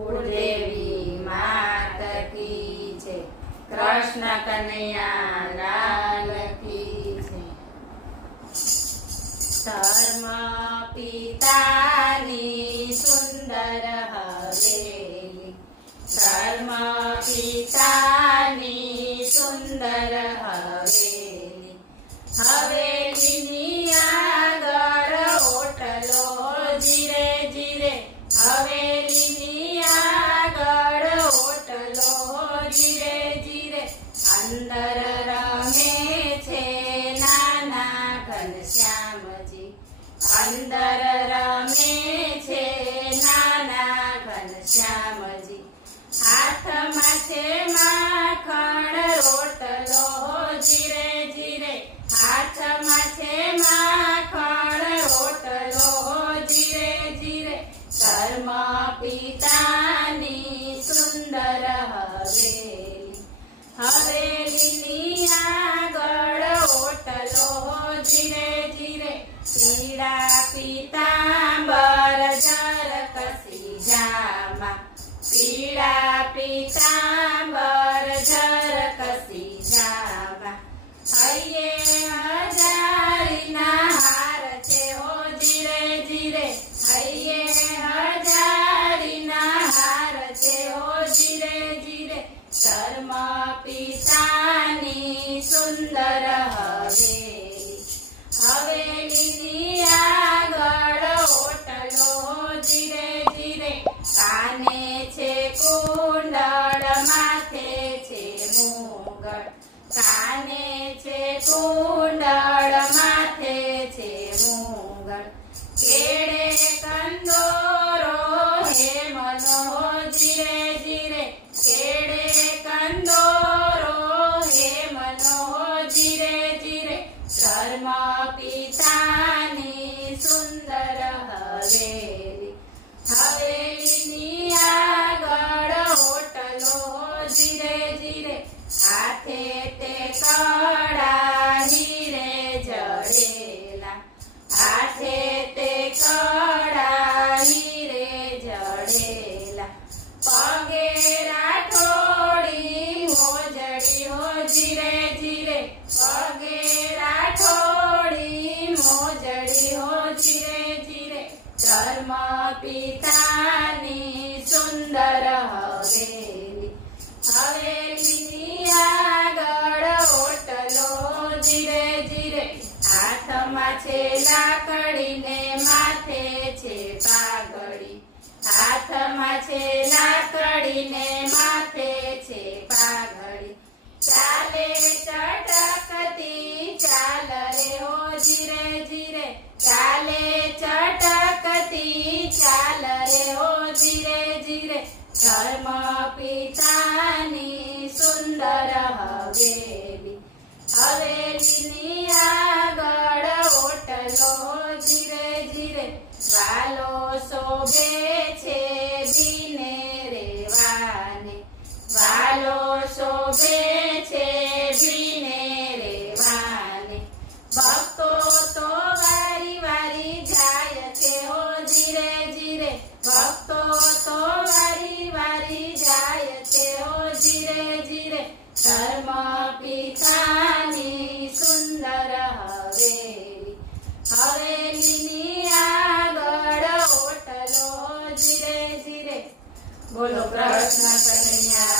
કુળદેવી માત કી જય, કૃષ્ણ કનૈયા લાલ કી જય. ધર્મ પિતાની સુંદર હવેલી, ધર્મ પિતાની સુંદર હવેલી, હવેલીની આગળ ઓટલો જીરે જીરે, હવેલીની આગળ ઓટલો જીરે જીરે, અંદર રમે છે નાના ઘનશ્યામજી, અંદર રમે છે નાના ઘનશ્યામજી, હાથમાં છે માખણ રોટલો જીરે જીરે, હાથમાં છે માખણ રોટલો જીરે જીરે, ધર્મ પિતાની સુંદર હવેલી, હવેલીની આગળ ઓટલો જીરે જીરે, પીળા પીતાંબર જર કસી જામા, પીળા પીતાંબર જર કસી જામા, હૈયે હજારીના હાર છે હો જીરે જીરે, હૈયે હજારીના હાર છે હો જીરે જીરે, ધર્મ પિતાની સુંદર હવેલી, હવેલીની આગળ ઓટલો જીરે જીરે, કાને છે કુંડળ માથે છે મુગટ, કાને છે કુંડળ માથે છે મુગટ, કેળે કંદોરો હેમનો જીરે જીરે, કેળે કંદોરો હેમનો જીરે જીરે, ધર્મ પિતાની સુંદર હવેલી, હવેલીની આગળ ઓટલો જીરે જીરે, હાથે તે કડા હીરે જડેલા, હાથે તે કડા હીરે જડેલા, પગે રાઠોડી મોજડી હો જીરે જીરે, પગે રાઠોડી મોજડી હો જીરે જીરે, ધર્મ પિતાની સુંદર હવેલી, હવેલીની આગળ ઓટલો જીરે જીરે, હાથમાં છે લાકડી ને માથે છે પાઘડી, હાથમાં છે લાકડી ને માથે છે પાઘડી, ચાલે ચટકતી ચાલ રે હો જીરે જીરે, ચાલે ચટકતી ચાલ રે હો જીરે જીરે, ધર્મ પિતાની સુંદર હવેલી, હવેલીની આગળ ઓટલો જીરે જીરે, વાલો શોભે છે બીને રેવાને, વાલો શોભે છે બીને રેવાને, ભક્તો તો વારી વારી જાય છે હો જીરે જીરે, ભક્તો તો વારી વારી જાય છે હો જીરે જીરે, ધર્મ પિતાની સુંદર હવેલી, હવેલીની આગળ ઓટલો જીરે જીરે. બોલો કૃષ્ણ કનૈયા